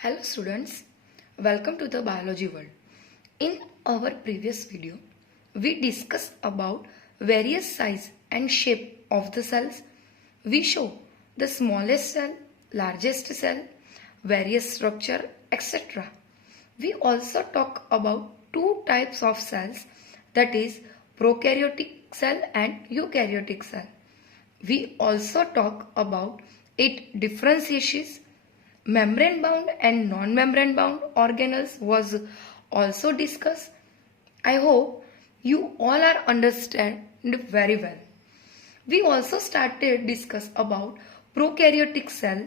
Hello students, welcome to the biology world. In our previous video, we discussed about various size and shape of the cells. We show the smallest cell, largest cell, various structure, etc. We also talk about two types of cells, that is prokaryotic cell and eukaryotic cell. We also talk about its differentiations. Membrane bound and non-membrane bound organelles was also discussed. I hope you all are understand very well. We also started discuss about prokaryotic cell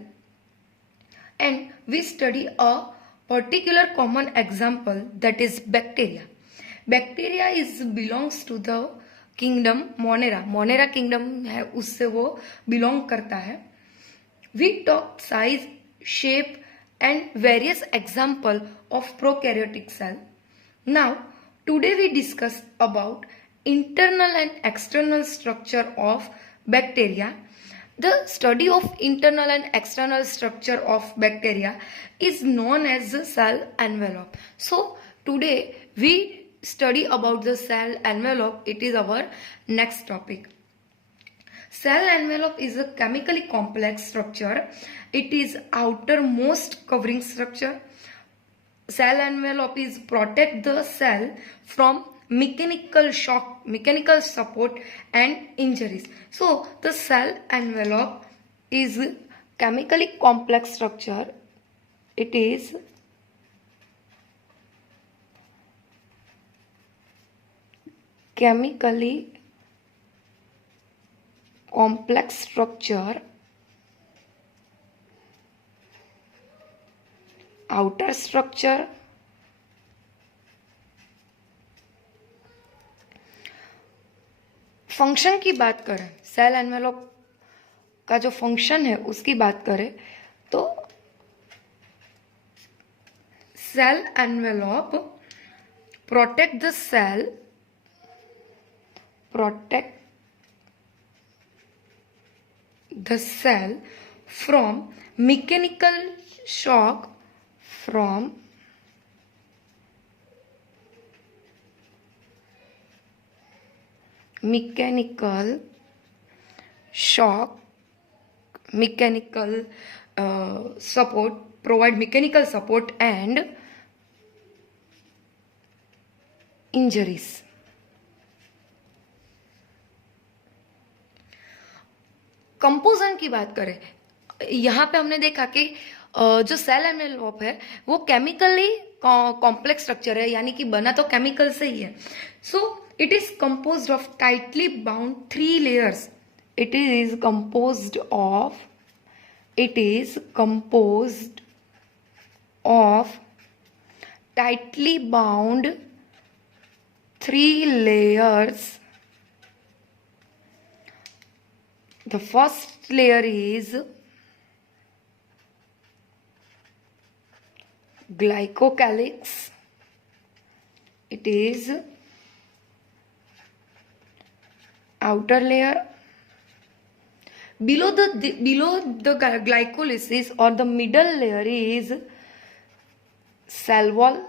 and we study a particular common example, that is bacteria. Bacteria is belongs to the kingdom Monera. Monera kingdom है, उससे वो belong करता है. We talk size, shape and various example of prokaryotic cell. Now, today we discuss about internal and external structure of bacteria. The study of internal and external structure of bacteria is known as the cell envelope. So, today we study about the cell envelope. It is our next topic. Cell envelope is a chemically complex structure. It is outermost covering structure. Cell envelope is protect the cell from mechanical shock, mechanical support and injuries. So the cell envelope is chemically complex structure. It is chemically complex structure. Outer structure, function की बात करें, cell envelope का जो function है उसकी बात करें तो cell envelope protect the cell, protect the cell from mechanical shock, from mechanical shock, mechanical support, provide mechanical support and injuries. कंपोजन की बात करें, यहाँ पे हमने देखा कि जो सेल एनवेलप है वो केमिकली कॉम्प्लेक्स स्ट्रक्चर है, यानी कि बना तो केमिकल से ही है. So it is composed of tightly bound 3 layers. It is composed of tightly bound 3 layers. The first layer is glycocalyx. It is outer layer. Below the glycolysis or the middle layer is cell wall.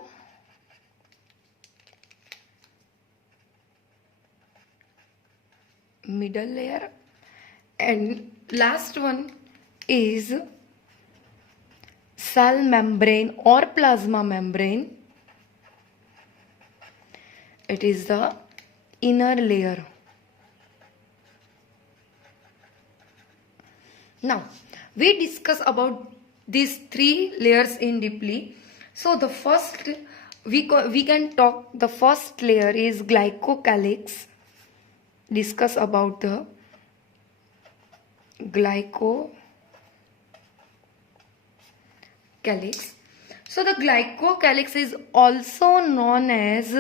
Middle layer. And last one is cell membrane or plasma membrane. It is the inner layer. Now, we discuss about these 3 layers in deeply. So the first we can talk, the first layer is glycocalyx. Discuss about the glycocalyx. So the glycocalyx is also known as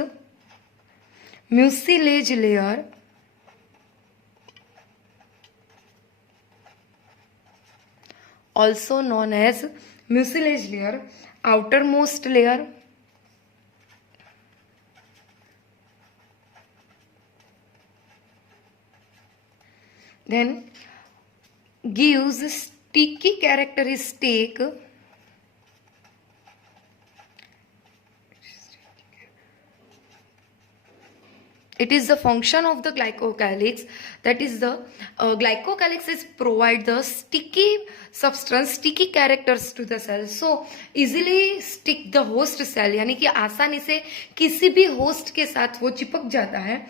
mucilage layer. Also known as mucilage layer, outermost layer. Then gives sticky characteristic it is the function of the glycocalyx, that is the glycocalyx is provide the sticky substance, sticky characters to the cell, so easily stick the host cell, यानी कि आसानी से किसी भी host के साथ वो चिपक जाता है.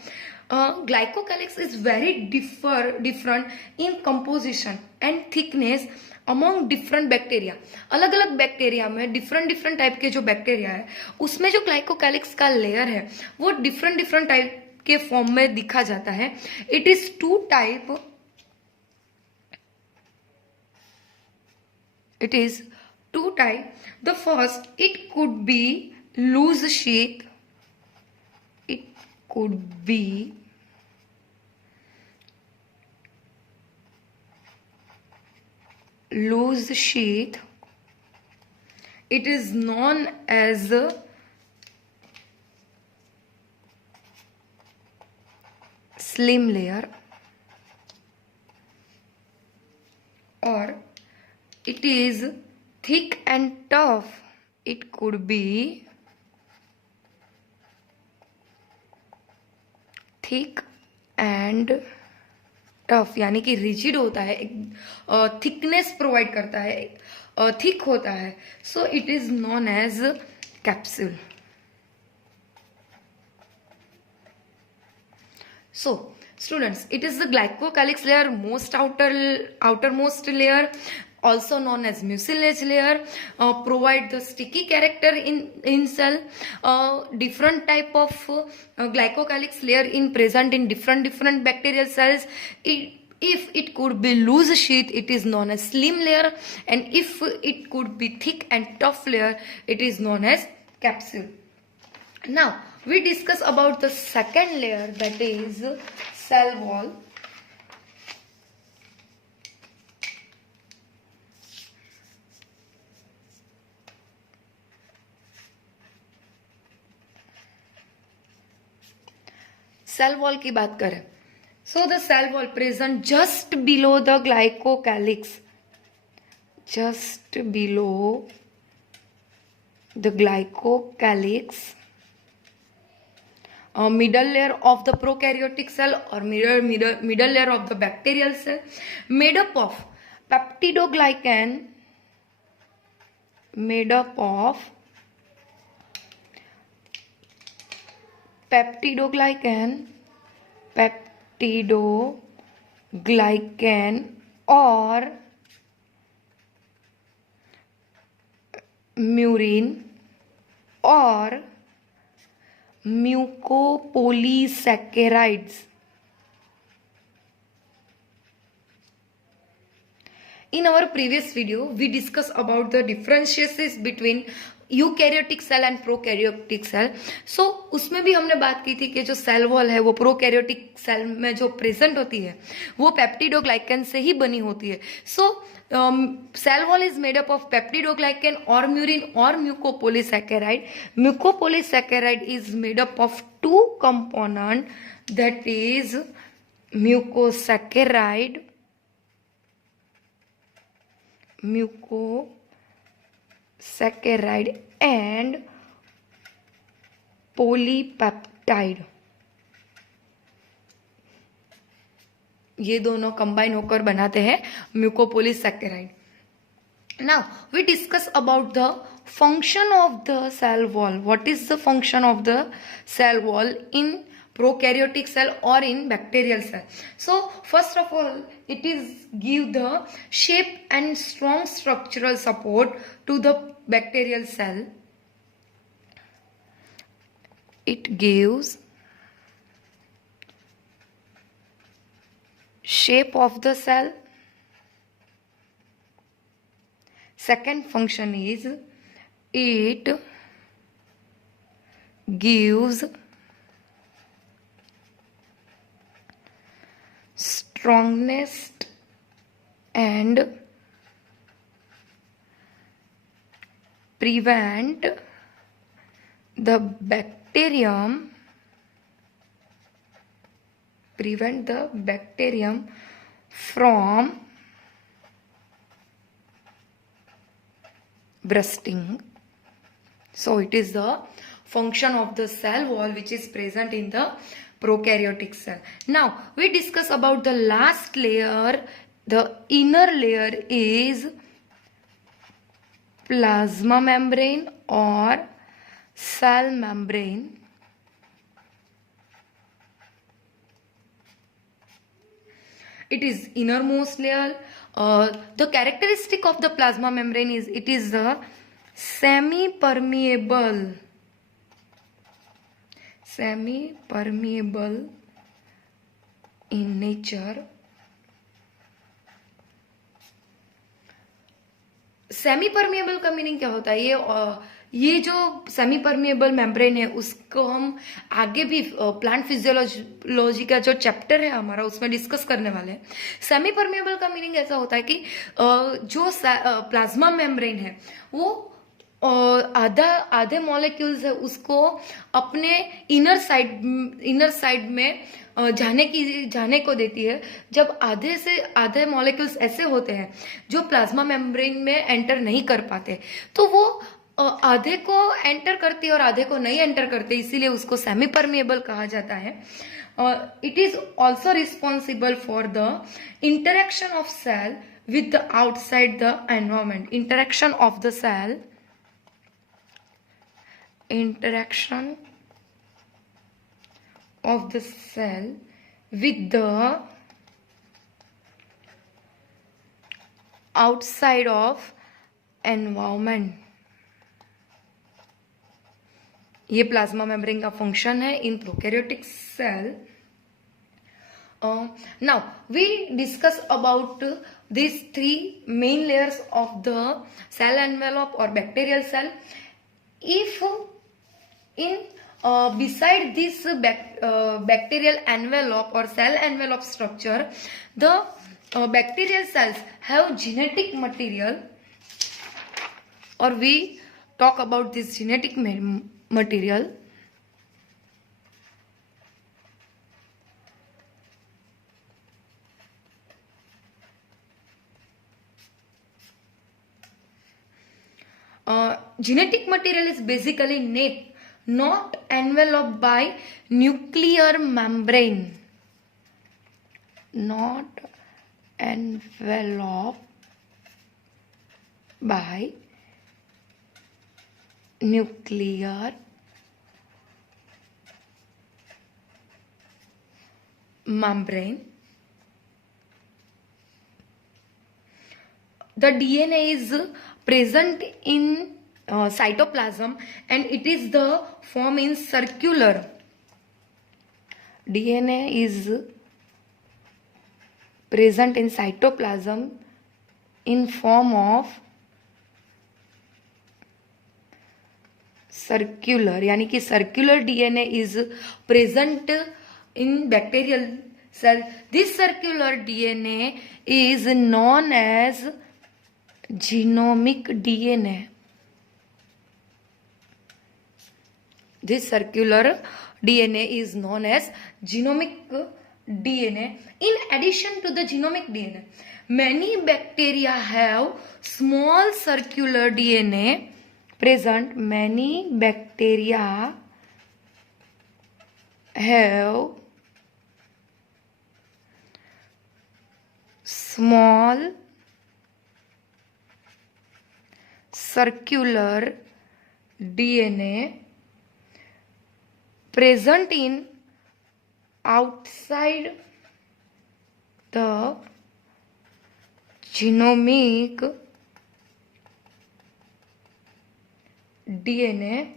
Glycocalyx is very different in composition and thickness among different bacteria. अलग अलग बैक्टीरिया में डिफरेंट टाइप के जो बैक्टीरिया है उसमें जो ग्लाइकोकैलिक्स का लेयर है वो डिफरेंट टाइप के फॉर्म में दिखा जाता है. It is two type, it is two type. The first, it could be loose sheath, it could be loose sheath, it is known as slim layer, or it is thick and tough, it could be thick and tough, यानी कि rigid होता है, thickness provide करता है, thick होता है. So it is known as capsule. So students, it is the glycocalyx layer, outermost layer, also known as mucilage layer, provide the sticky character in cell. Different type of glycocalyx layer in present in different bacterial cells. If it could be loose sheath, it is known as slim layer, and if it could be thick and tough layer, it is known as capsule. Now we discuss about the second layer, that is cell wall. Cell wall की बात करें, so the cell wall present just below the glycocalyx, just below the glycocalyx, middle layer of the prokaryotic cell or middle layer of the bacterial cell, made up of peptidoglycan, made up of peptidoglycan or murin or mucopolysaccharides. In our previous video, we discussed about the differences between eukaryotic cell and prokaryotic cell. So उसमें भी हमने बात की थी कि जो cell wall है वो प्रोकैरियोटिक सेल में जो प्रेजेंट होती है वो पेप्टिडोग्लाइकन से ही बनी होती है. So cell wall is made up of peptidoglycan और म्यूरिन और mucopolysaccharide. Mucopolysaccharide is made up of two component, that is mucosaccharide, saccharide and polypeptide. ये दोनों कंबाइन होकर बनाते हैं mucopolysaccharide. Now we discuss about the function of the cell wall. What is the function of the cell wall in prokaryotic cell or in bacterial cell? So first of all, it is give the shape and strong structural support to the bacterial cell. It gives shape of the cell. Second function is it gives strongness and prevent the bacterium from bursting. So it is the function of the cell wall which is present in the prokaryotic cell. Now we discuss about the last layer. The inner layer is plasma membrane or cell membrane. It is innermost layer. The characteristic of the plasma membrane is it is the semi-permeable in nature. Semi permeable का meaning क्या होता है? ये जो semi permeable membrane है उसको हम आगे भी प्लांट फिजियोलॉजी का जो चैप्टर है हमारा उसमें डिस्कस करने वाले हैं. सेमी परमिएबल का मीनिंग ऐसा होता है कि जो प्लाज्मा मेम्ब्रेन है वो आधे मॉलिक्यूल्स है उसको अपने इनर साइड में जाने को देती है. जब आधे से आधे मॉलिक्यूल्स ऐसे होते हैं जो प्लाज्मा मेम्ब्रेन में एंटर नहीं कर पाते, तो वो आधे को एंटर करती है और आधे को नहीं एंटर करते, इसीलिए उसको सेमी परमिएबल कहा जाता है. It is also responsible for the interaction of cell with the outside the environment. Interaction of the cell with the outside of environment. ये प्लाज्मा मेम्ब्रेन का फंक्शन है in prokaryotic cell. Now we discuss about these three main layers of the cell envelope or bacterial cell. If in beside this bacterial envelope or cell envelope structure, the bacterial cells have genetic material, or we talk about this genetic material. Genetic material is basically not enveloped by nuclear membrane. Not enveloped by nuclear membrane. The DNA is present in cytoplasm and it is the form in circular. DNA is present in cytoplasm in form of circular, यानी कि circular DNA is present in bacterial cell. This circular DNA is known as genomic DNA. This circular DNA is known as genomic DNA. In addition to the genomic DNA, many bacteria have small circular DNA present. Many bacteria have small circular DNA present in outside the genomic DNA,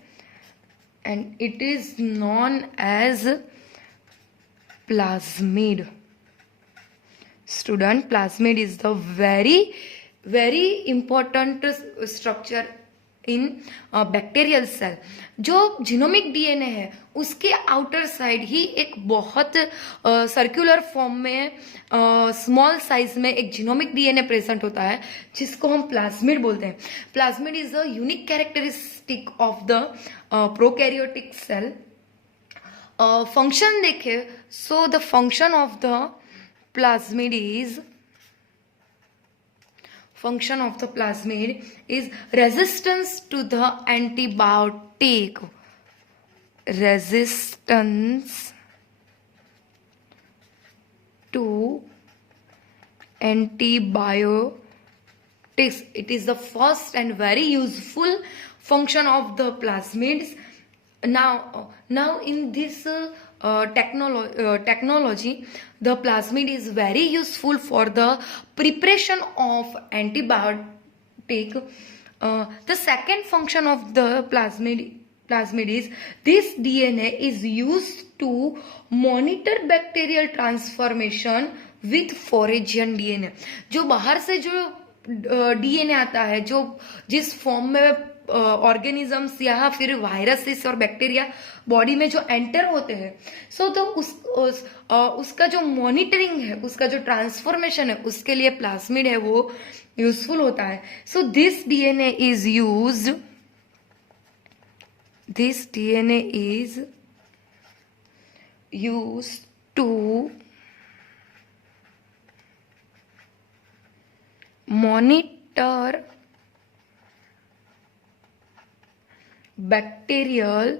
and it is known as plasmid. Student, plasmid is the very important structure in bacterial cell. जो genomic DNA है उसके outer side ही एक बहुत circular form में small size में एक genomic DNA present होता है जिसको हम प्लाज्मिड बोलते हैं. Plasmid is a unique characteristic of the prokaryotic cell. Function देखे, so the function of the plasmid is function of the plasmid is resistance to the antibiotic. Resistance to antibiotics. It is the first and very useful function of the plasmids. Now in this technology, the plasmid is very useful for the preparation of antibiotic. The second function of the plasmid is this DNA is used to monitor bacterial transformation with foreign DNA. जो बाहर से जो DNA आता है, जो जिस form में organisms या फिर वायरसेस और बैक्टीरिया बॉडी में जो एंटर होते हैं, सो तो उसका जो मॉनिटरिंग है, उसका जो ट्रांसफॉर्मेशन है, उसके लिए प्लाज्मिड है वो यूजफुल होता है. So this DNA is used to monitor bacterial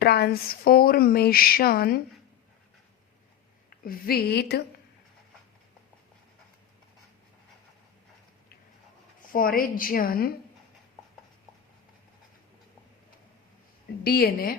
transformation with foreign DNA.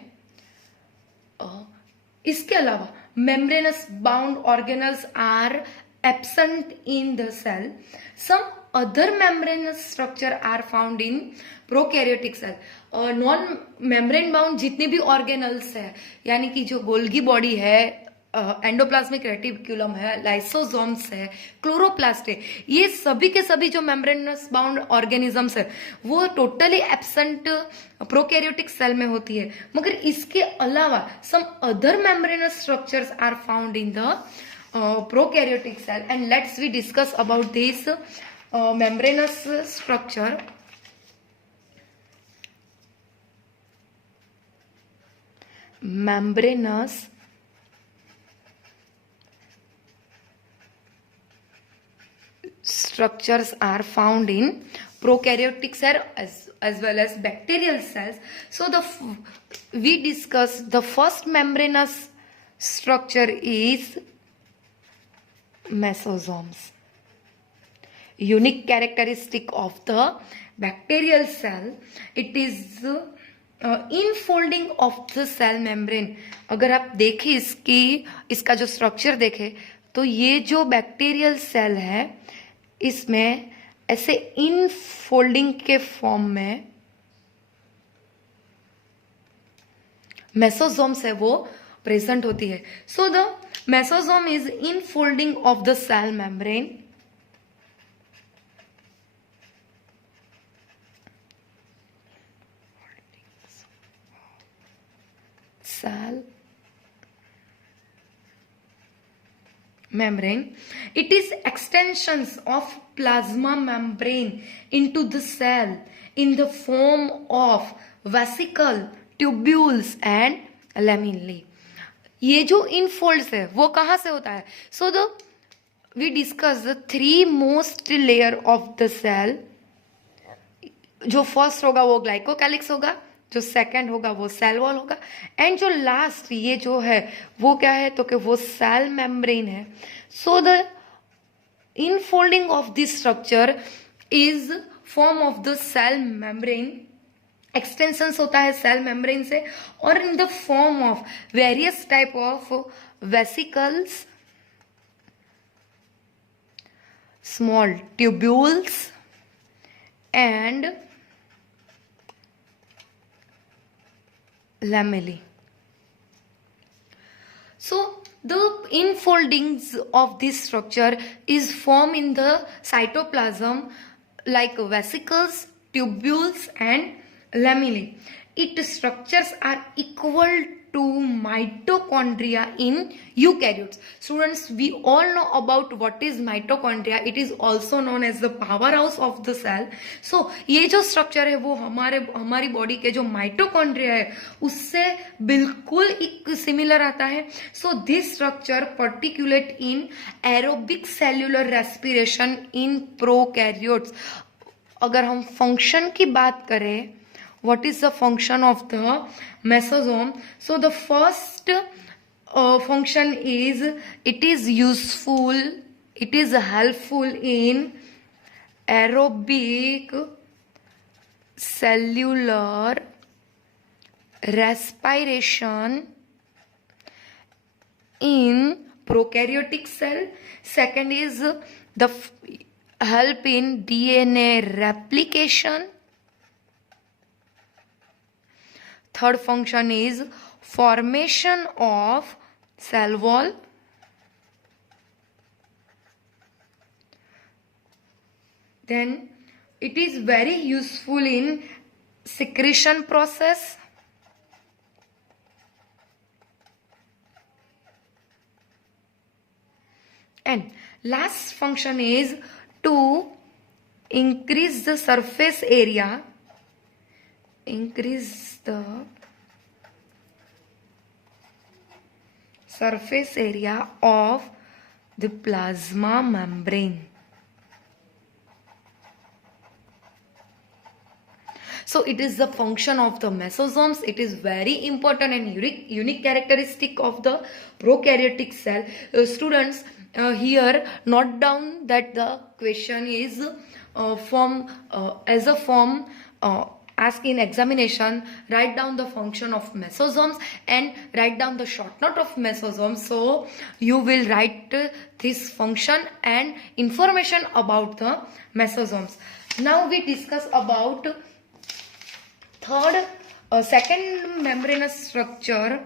इसके अलावा membranous bound organelles are absent in the cell. Some other membranous structure are found in prokaryotic cell. Non membrane bound जितनी भी organelles है, यानी कि जो Golgi body है, endoplasmic reticulum है, लाइसोसोम्स है, क्लोरोप्लास्ट है, ये सभी के सभी जो मेम्ब्रेनस बाउंड ऑर्गेनिजम्स है वो टोटली एब्सेंट प्रोकैरियोटिक सेल में होती है. मगर इसके अलावा some other membranous structures are found in the prokaryotic cell. And let's we discuss about this membranous structure. Membranous structures are found in prokaryotic cell as well as bacterial cells. So we discuss the first membranous structure is mesosomes. Unique characteristic of the bacterial cell, it is infolding of the cell membrane. अगर आप देखें इसका जो structure देखें तो ये जो bacterial cell है इसमें ऐसे इनफोल्डिंग के फॉर्म में मेसोसोम्स है वो प्रेजेंट होती है. So the mesosome is infolding of the cell membrane. Cell membrane. It is extensions of plasma membrane into the cell in the form of vesicle, tubules and lamellae. ये जो इनफोल्ड्स है वो कहाँ से होता है? So we discuss the three most layer of the cell. जो first होगा वो ग्लाइकोकैलिक्स होगा, जो सेकंड होगा वो सेल वॉल होगा, एंड जो लास्ट ये जो है वो क्या है तो कि वो सेल मेम्ब्रेन है. So the infolding of this structure is form of the cell membrane. Extensions होता है सेल मेम्ब्रेन से और in the form of various type of vesicles, small tubules and lamellae. So the infoldings of this structure is formed in the cytoplasm like vesicles, tubules and lamellae. Its structures are equal to mitochondria in eukaryotes. Students, we all know about what is mitochondria. It is also known as the powerhouse of the cell. So ये जो structure है वो हमारी body के जो mitochondria है उससे बिल्कुल एक सिमिलर आता है. So this structure particulate in aerobic cellular respiration in prokaryotes. अगर हम फंक्शन की बात करें, what is the function of the mesosome? So the first function is it is useful, it is helpful in aerobic cellular respiration in prokaryotic cell. Second is the help in DNA replication. Third function is formation of cell wall. Then it is very useful in secretion process. And last function is to increase the surface area, increase the surface area of the plasma membrane. So it is the function of the mesosomes. It is very important and unique characteristic of the prokaryotic cell. Students, here note down that the question is as a form asked in examination. Write down the function of mesosomes and write down the short note of mesosomes. So you will write this function and information about the mesosomes. Now we discuss about second membranous structure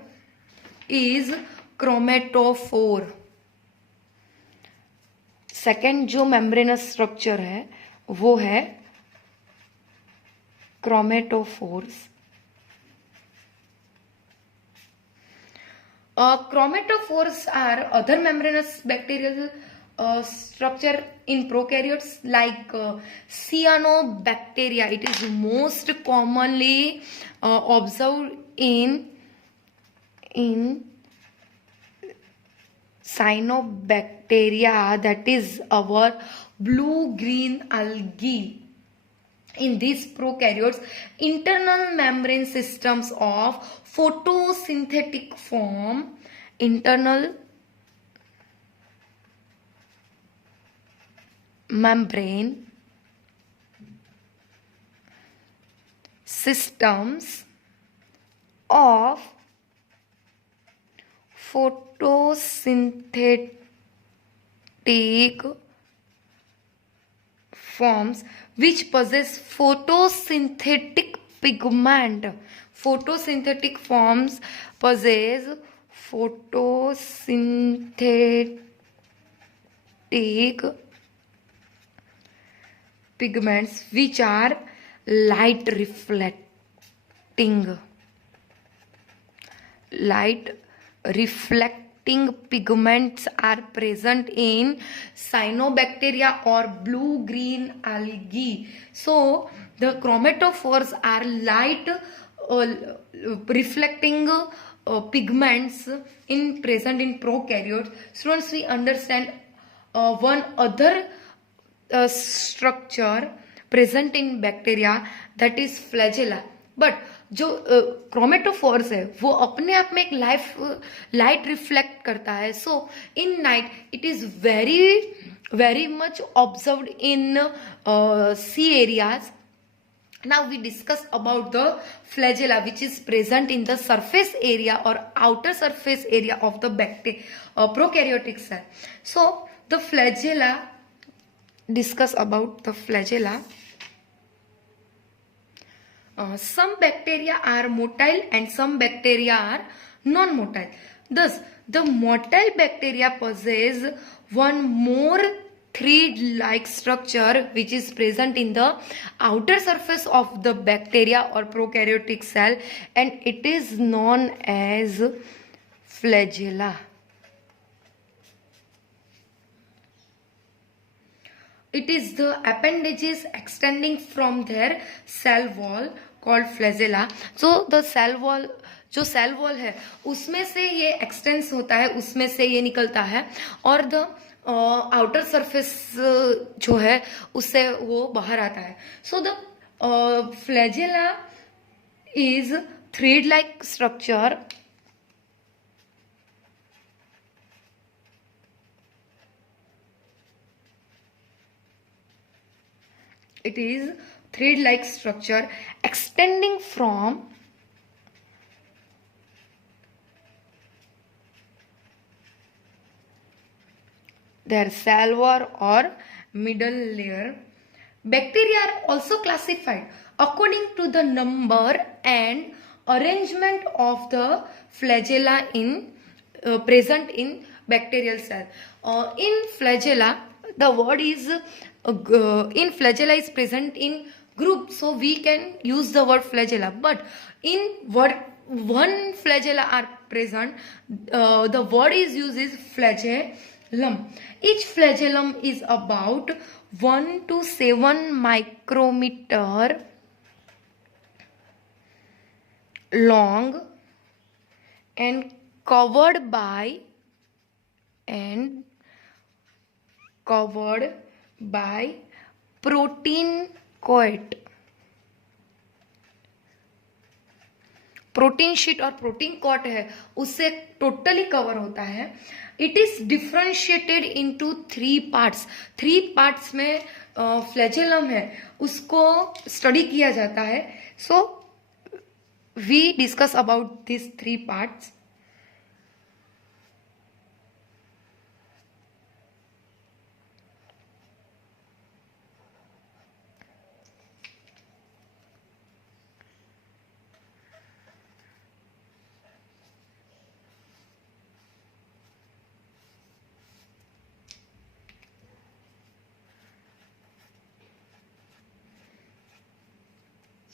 is chromatophore. Second जो membranous structure है वो है chromatophores. Chromatophores are other membranous bacterial structure in prokaryotes like cyanobacteria. It is most commonly observed in cyanobacteria, that is our blue-green algae. In these prokaryotes, internal membrane systems of photosynthetic form, internal membrane systems of photosynthetic forms which possess photosynthetic pigment. Photosynthetic forms possess photosynthetic pigments which are light reflecting. Light reflecting pigments are present in cyanobacteria or blue-green algae. So the chromatophores are light reflecting pigments present in prokaryotes. Students, we understand one other structure present in bacteria, that is flagella. But जो chromatophores है वो अपने आप में एक light reflect करता है. So in night it is very much observed in sea areas. Now we discuss about the flagella which is present in the surface area or outer surface area of the prokaryotic cell. So the flagella, discuss about the flagella. Some bacteria are motile and some bacteria are non-motile. Thus, the motile bacteria possess one more thread-like structure which is present in the outer surface of the bacteria or prokaryotic cell, and it is known as flagella. It is the appendages extending from their cell wall called flagella. So the cell wall, जो cell wall है उसमें से ये expanse होता है, उसमें से ये निकलता है, और द आउटर सरफेस जो है उससे वो बाहर आता है. So the flagella is thread like structure It is thread-like structure extending from their cell wall or middle layer. Bacteria are also classified according to the number and arrangement of the flagella present in bacterial cell. In flagella, the word is in flagella is present in group, so we can use the word flagella. But in word one flagella are present, the word is used is flagellum. Each flagellum is about 1 to 7 micrometer long and covered by protein coat. Protein sheet और protein coat है उससे totally cover होता है. It is differentiated into 3 parts. 3 parts में flagellum है उसको study किया जाता है. So we discuss about this 3 parts.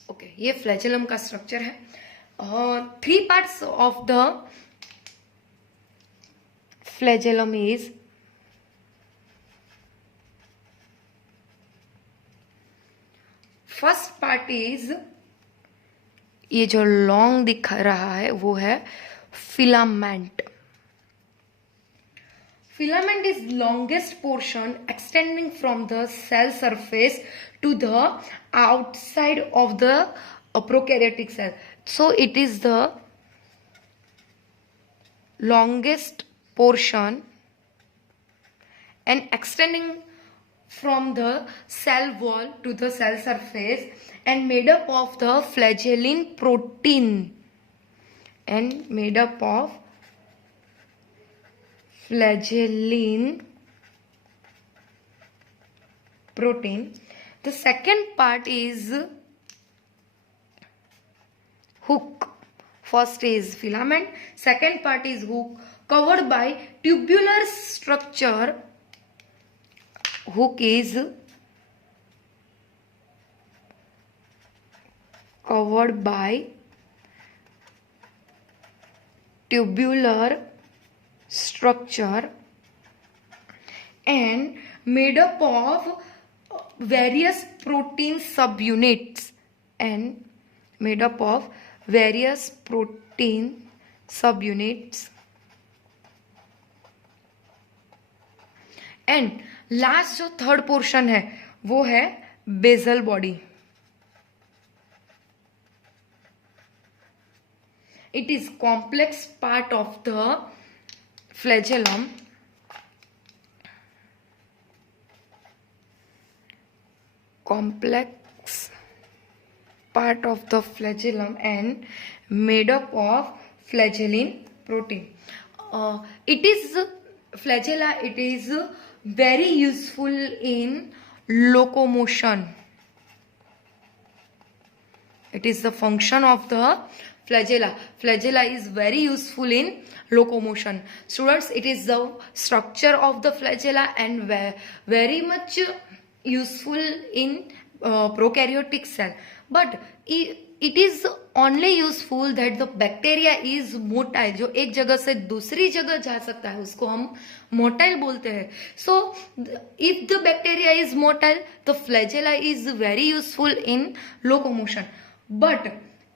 Okay, ये फ्लैजेलम का स्ट्रक्चर है. 3 parts of the flagellum is first part is, ये जो लॉन्ग दिख रहा है वो है filament. Filament is longest portion extending from the cell surface to the outside of the prokaryotic cell. So it is the longest portion and extending from the cell wall to the cell surface and made up of the flagellin protein and made up of flagellin protein. The second part is hook. First is filament, second part is hook, covered by tubular structure. Hook is covered by tubular structure and made up of various protein subunits and made up of various protein subunits. And last जो third portion है वो है basal body. It is complex part of the flagellum. Complex part of the flagellum and made up of flagellin protein. It is flagella. It is very useful in locomotion. It is the function of the flagella. Flagella is very useful in locomotion. Students, it is the structure of the flagella and very much useful in prokaryotic cell. But it is only useful that the bacteria is motile. जो एक जगह से दूसरी जगह जा सकता है उसको हम motile बोलते हैं. So if the bacteria is motile, the flagella is very useful in locomotion. But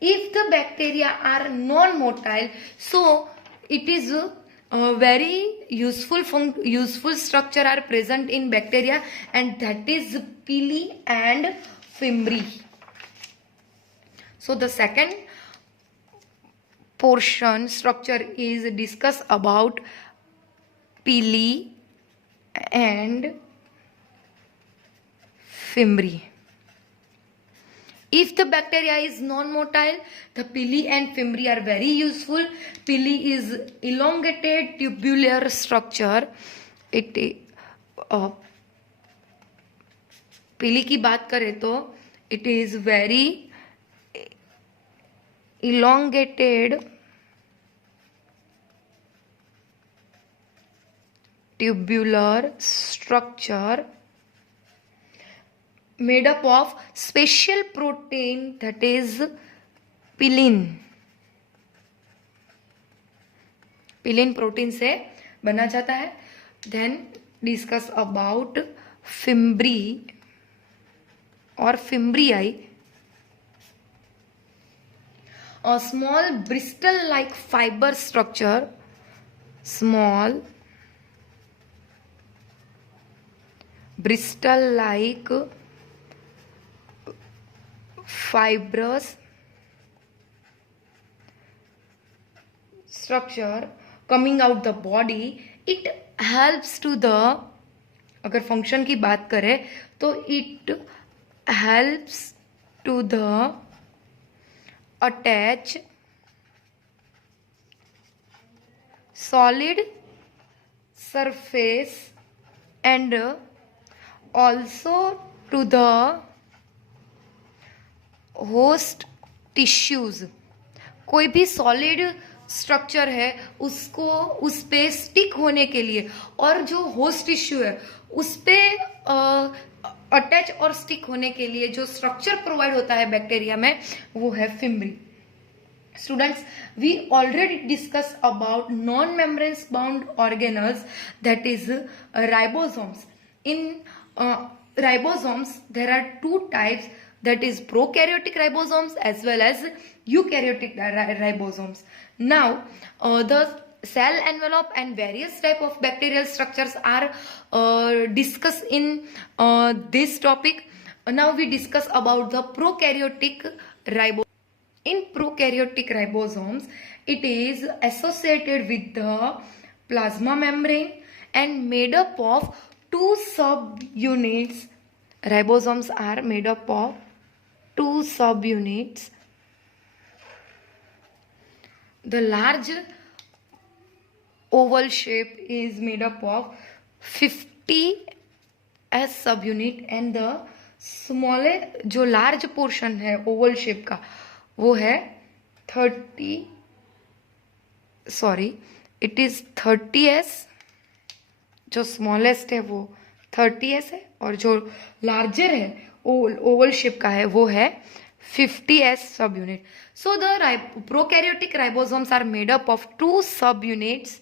if the bacteria are non-motile, so it is very useful structure are present in bacteria, and that is pili and fimbriae. So the second portion structure is discuss about pili and fimbriae. the bacteria is non-motile, the pili and fimbriae are very useful. Pili is elongated tubular structure. पीली की बात करें तो it is very elongated tubular structure made up of special protein, that is pillin. Pillin protein से बना जाता है. Then discuss about fimbriae or fimbriae. A small bristle-like fiber structure, small bristle-like fibrous structure coming out the body. It helps to the, अगर function की बात करें तो it helps to the attach solid surface and also to the host tissues. कोई भी solid structure है उसको उस पे स्टिक होने के लिए और जो होस्ट टिश्यू है उस पे अटैच और स्टिक होने के लिए जो स्ट्रक्चर प्रोवाइड होता है बैक्टीरिया में वो है fimbriae. Students, we already discussed about non-membrane bound organelles, that is ribosomes. In ribosomes, there are two types, that is prokaryotic ribosomes as well as eukaryotic ribosomes. Now, the cell envelope and various type of bacterial structures are discussed in this topic. Now we discuss about the prokaryotic ribosomes. In prokaryotic ribosomes, it is associated with the plasma membrane and made up of two subunits. Ribosomes are made up of two subunits. The large oval shape is made up of 50 S subunit and the smaller जो large portion है oval shape का वो है 30 S. जो smallest है वो 30S है और जो लार्जर है ओवल शेप का है वो है 50S subunit. So the prokaryotic ribosomes are made up of two subunits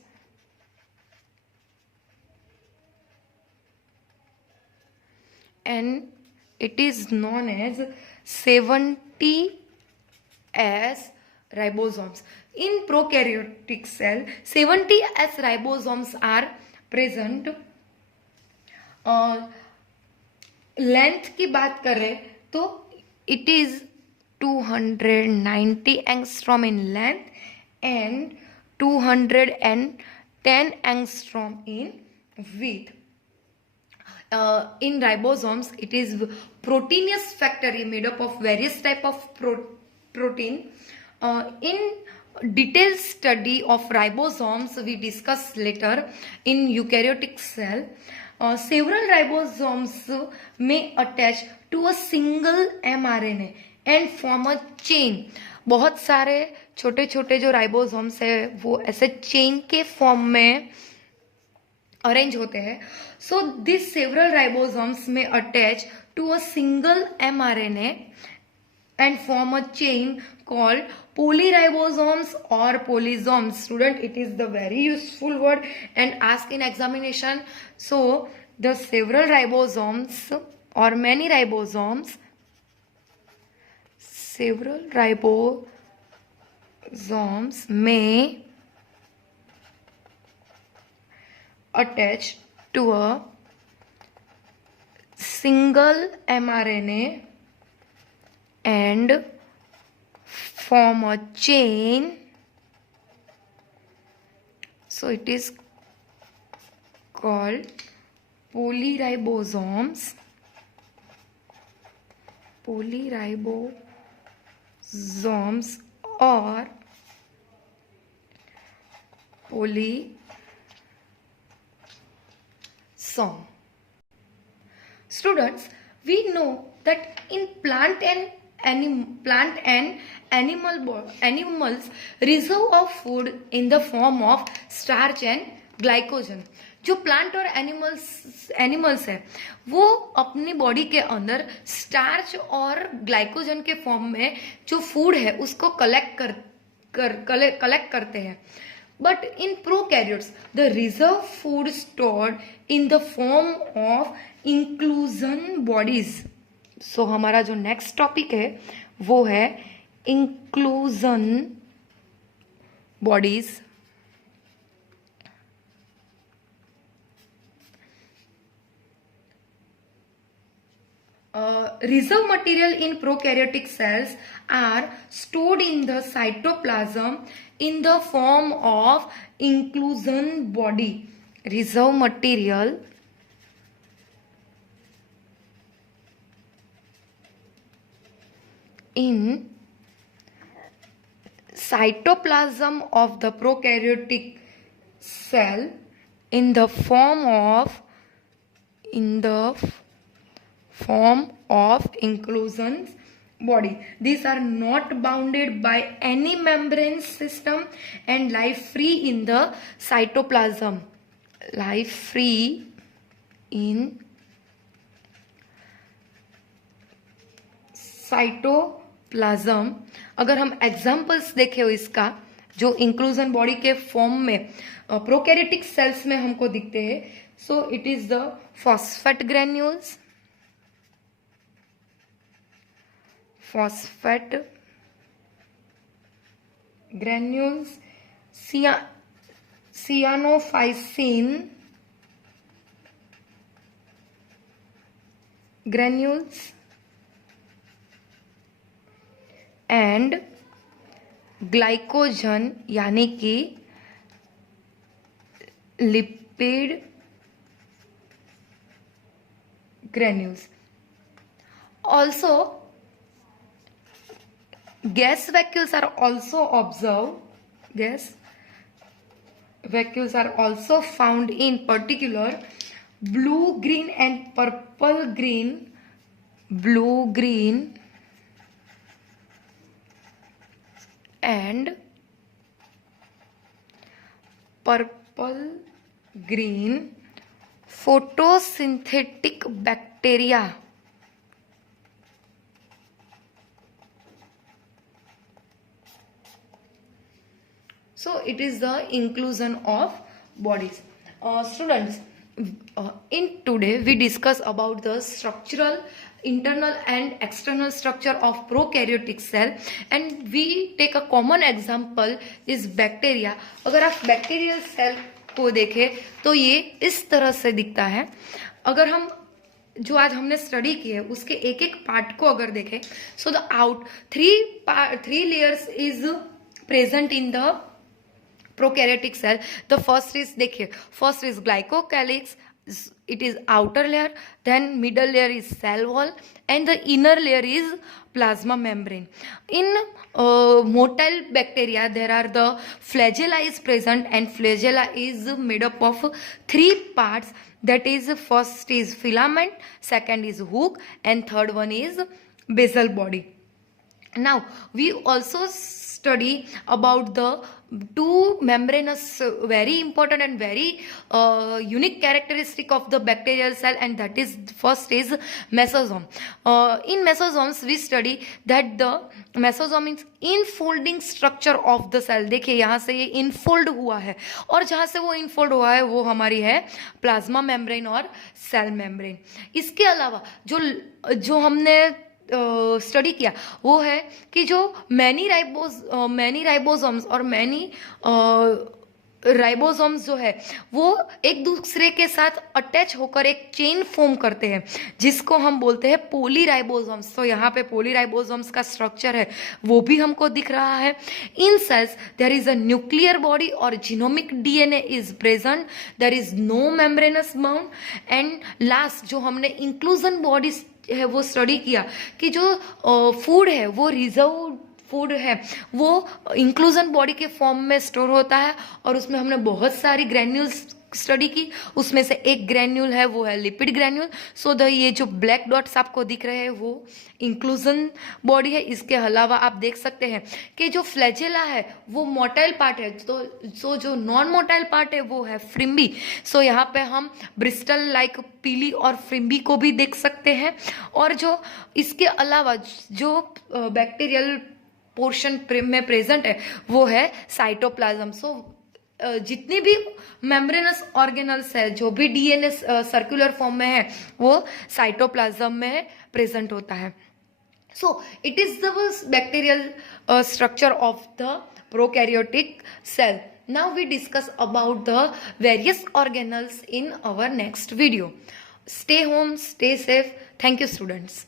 and it is known as 70S ribosomes. In prokaryotic cell, 70S ribosomes are present. Length की बात करें तो it is 290 angstrom in length and 210 angstrom in width. In ribosomes, it is proteinous factory made up of various type of protein. In detailed study of ribosomes, we discuss later. In eukaryotic cell, several ribosomes may attach to a single mRNA and form a chain. बहुत सारे छोटे छोटे जो ribosomes है वो ऐसे chain के form में अरेंज होते हैं. So these several ribosomes may attach to a single mRNA and form a chain called polyribosomes or polysomes. Student, it is the very useful word and asked in examination. So the several ribosomes or many ribosomes, several ribosomes may attach to a single mRNA and form a chain. So it is called polyribosomes. Polyribosomes. polysomes or polysome. Students, we know that in plant and animals reserve of food in the form of starch and glycogen. जो plant और animals है वो अपनी body के अंदर starch और glycogen के form में जो फूड है उसको कलेक्ट करते हैं. But in prokaryotes, the reserve food stored in the form of inclusion bodies. So हमारा जो नेक्स्ट टॉपिक है वो है inclusion bodies. Reserve material in prokaryotic cells are stored in the cytoplasm in the form of inclusion body. Reserve material in cytoplasm of the prokaryotic cell in the form of inclusion body. These are not bounded by any membrane system and live free in the cytoplasm. Live free in cytoplasm. अगर हम examples देखें इसका जो inclusion body के form में prokaryotic cells में हमको दिखते हैं, सो it is the phosphate granules, cyanophysine granules and glycogen यानी कि lipid granules. Also gas vacuoles are also observed. Gas vacuoles are also found in particular blue green and purple green and purple green photosynthetic bacteria. So it is the inclusion of bodies. Students, in today we discuss about the structural, internal and external structure of prokaryotic cell, and we take a common example is bacteria. अगर आप bacterial cell को देखें तो ये इस तरह से दिखता है. अगर हम जो आज हमने स्टडी की है उसके एक एक पार्ट को अगर देखें, so the three layers is present in the prokaryotic cell. The first is, देखिए, first is glycocalyx, it is outer layer, then middle layer is cell wall and the inner layer is plasma membrane. In motile bacteria there are the flagella is present, and flagella is made up of three parts, that is first is filament, second is hook and third one is basal body. Now we also study about the two membranous very important and very unique characteristic of the bacterial cell, and that is first is mesosome. In mesosomes we study that the mesosome is infolding structure of the cell. देखिए यहाँ से ये infold हुआ है और जहाँ से वो इनफोल्ड हुआ है वो हमारी है प्लाज्मा मेम्ब्रेन और सेल मेम्ब्रेन. इसके अलावा जो हमने स्टडी किया वो है कि जो मैनी राइबोसोम्स और मैनी राइबोसोम्स जो है वो एक दूसरे के साथ अटैच होकर एक चेन फॉर्म करते हैं जिसको हम बोलते हैं पोलीराइबोसोम्स. तो यहाँ पे पोलीराइबोसोम्स का स्ट्रक्चर है वो भी हमको दिख रहा है. In cells there is a nuclear body और genomic DNA is present, there is no membranous bound. And last जो हमने इंक्लूजन बॉडी है वो स्टडी किया कि जो फूड है वो रिजर्व फूड है वो इंक्लूजन बॉडी के फॉर्म में स्टोर होता है, और उसमें हमने बहुत सारी ग्रैन्यूल्स स्टडी की। उसमें से एक ग्रैन्यूल है वो है लिपिड ग्रैन्यूल। सो द ये जो ब्लैक डॉट्स आपको दिख रहे हैं वो इंक्लूजन बॉडी है। इसके अलावा आप देख सकते हैं कि जो फ्लैजेला है वो मोटाइल पार्ट है, तो जो नॉन मोटाइल पार्ट है वो है फ्रिम्बी। सो यहाँ पे हम ब्रिस्टल लाइक पीली और फ्रिम्बी को भी देख सकते हैं। और जो इसके अलावा जो बैक्टीरियल पोर्शन में प्रेजेंट है वो है साइटोप्लाज्म। सो जितनी भी मेम्ब्रेनस ऑर्गेनल्स है, जो भी डीएनए सर्कुलर फॉर्म में है, वो साइटोप्लाज्म में प्रेजेंट होता है। So it is the bacterial structure of the prokaryotic cell. Now we discuss about the various organelles in our next video. Stay home, stay safe. Thank you, students.